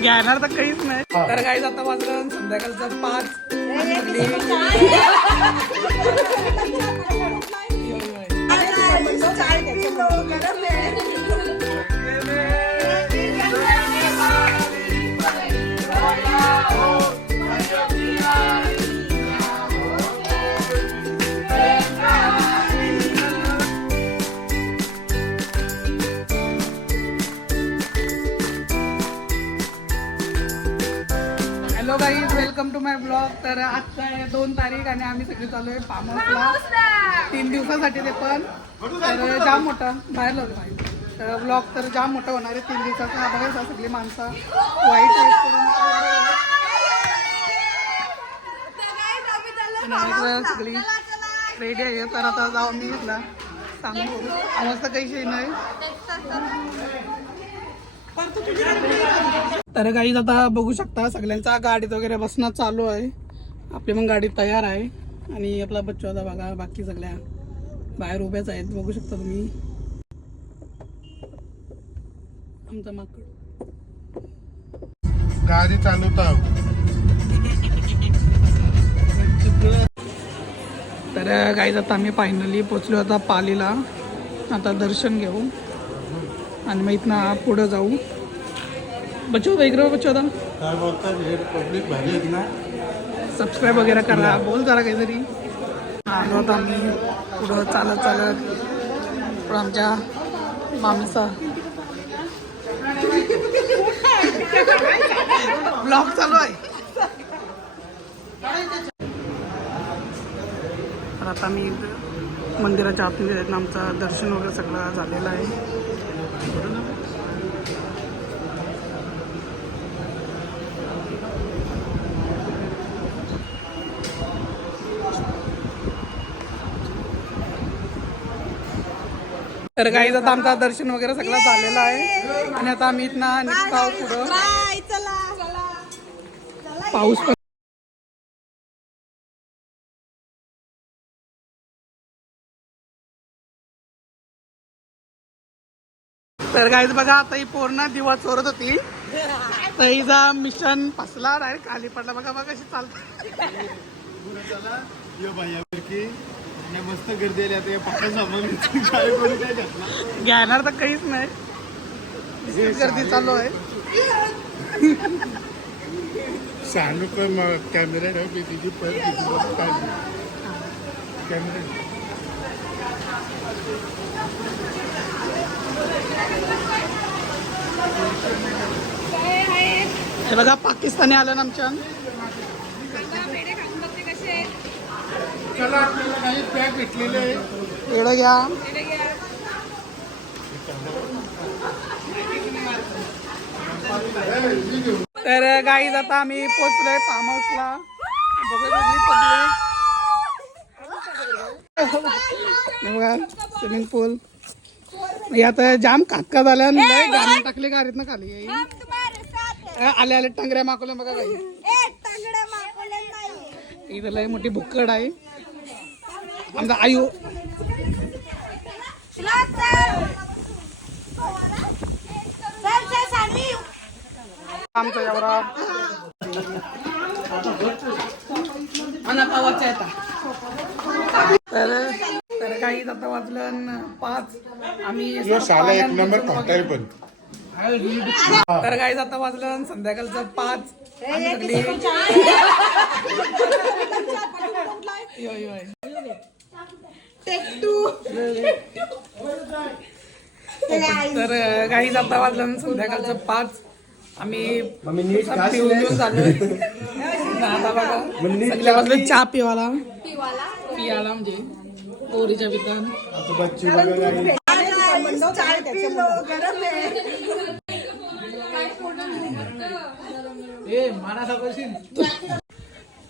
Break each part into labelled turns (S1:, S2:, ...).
S1: घेणार तर काहीच नाही. तर काही आता वाजलं संध्याकाळचं पाच. Hello guys welcome to my blog तर आजचा आहे दोन तारीख आणि आम्ही सगळे चालू आहे फार्म हाऊसला तीन दिवसासाठी ते पण. तर जाम मोठा. बाहेर लावलं बाहेर तर ब्लॉग तर जाम मोठा होणार आहे. तीन दिवसाचा. हा बघायचा सगळी माणसं. वाईट करून सगळी रेडी आहे. तर आता जाऊ मी घेतला सांगू. आवाज तर काही नाही. तर काही आता बघू शकता सगळ्यांचा गाडीत वगैरे बसणं चालू आहे. आपली मग गाडी तयार आहे. आणि आपला बच्चू आता बघा बाकी सगळ्या बाहेर उभ्याच आहेत. बघू शकता तुम्ही. आमचा माकड.
S2: गाडी चालवता
S1: तर काही आता आम्ही फायनली पोचलो आता पालीला. आता दर्शन घेऊ. आणि मग इथनं पुढं जाऊ. बच्चू होता इकडे बच्चू होता
S2: पब्लिक भारी आहेत ना?
S1: सबस्क्राईब वगैरे करा. बोल जरा काहीतरी. आलो आता आम्ही पुढं चालत चालत पुढं आमच्या मामीचा ब्लॉग चालू आहे. तर आता मी मंदिराच्या आतमध्ये आहेत आमचं दर्शन वगैरे सगळं झालेलं आहे. तर काही आता आमचं दर्शन वगैरे सगळं झालेलं आहे. आणि आता आम्ही इथनं निघतो पुढं. पाऊस तर गाईज बघा आता ही पूर्ण दिवस चोरत होती. तर हिचा मिशन फसला डायरेक्ट खाली पडला. बघा बघा कशी चालते.
S2: मस्त गर्दी आली. आता हे फक्त सामान काय?
S1: घेणार तर काहीच नाही. गर्दी चालू आहे.
S2: शहाणू पण कॅमेरा ठेव तिची काय कॅमेरा
S1: हे बघा पाकिस्तानी आलं ना आमच्या.
S2: चला आपल्याला काही पॅक भेटलेले
S1: घ्या. तर गाईज आता आम्ही पोचलोय फार्म हाऊसला बघा स्विमिंग पूल आता जाम काका झाल्या लय टाकली टाकले ना खाली येईल. आले आले टांगऱ्या माकवल्या बघा काही इथं लय मोठी भुक्कड आहे. आमचा आयु. आमचा एवढा. पावाचा येता तर तर काही आता वाजलं न पाच. आम्ही
S2: एक नंबर पण.
S1: तर काही आता वाजलं संध्याकाळचं पाच. तर काही आता वाजलं न संध्याकाळचं पाच. आम्ही आता बघा. सगळ्या वाजले चहा पिवाला. पियाला म्हणजे गोरीच्या विधान
S2: बच्ची वगैरे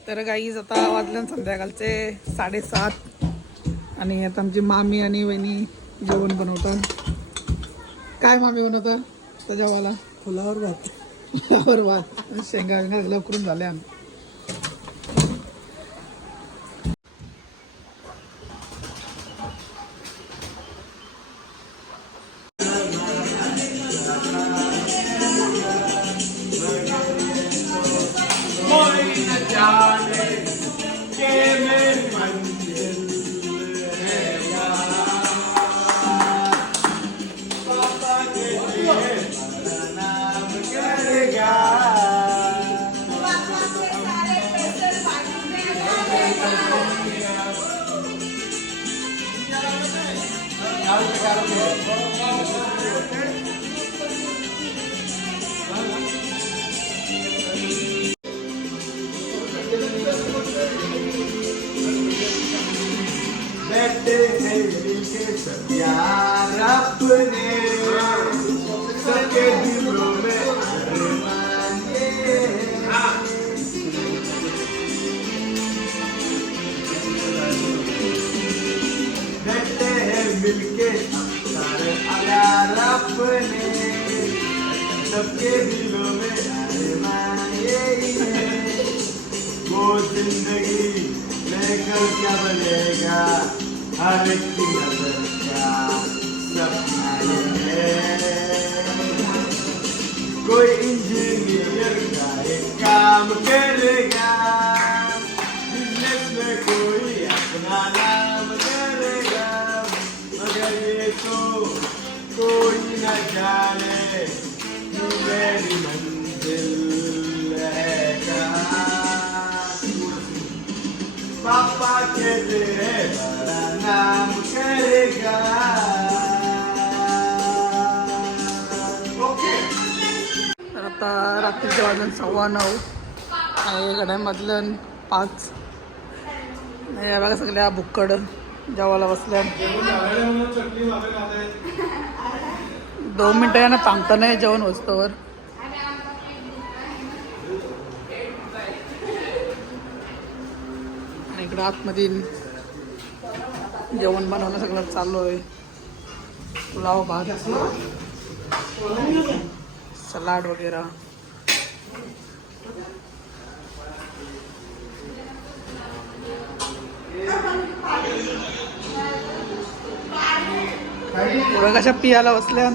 S1: तर गाईज आता वाजले संध्याकाळचे साडेसात. आणि आता आमची मामी आणि वहिनी जेवण बनवतात. काय मामी बनवतात? त्या जेवायला फुलावर भात. फुलावर भात. शेंगा वेंगा लवकरून झाल्या.
S2: बैठे हैं मिलके सब यार अपने। हैं मिलके सारे यार अपने, सबके दिलों में यही है। वो ज़िंदगी लेकर क्या बनेगा? हर एक की नज़र क्या सपना है। कोई इंजीनियर का एक काम करेगा। बिज़नेस में कोई अपना तो कोई न जाने कि मेरी मंजिल है पापा के तेरे बड़ा नाम करेगा
S1: आता रात्रीच्या वाजून सव्वा नऊ. आहे गड्यांमधलं पाच. आणि या बघा सगळ्या बुक्कडं. जेवायला बसल्या. दोन मिनटं यानं ना थांबता नाही जेवण वस्तूवर. इकडं आतमध्ये जेवण बनवणं सगळं चालू आहे. पुलाव भात सलाड वगैरे. पुढं कशा पियाला बसल्या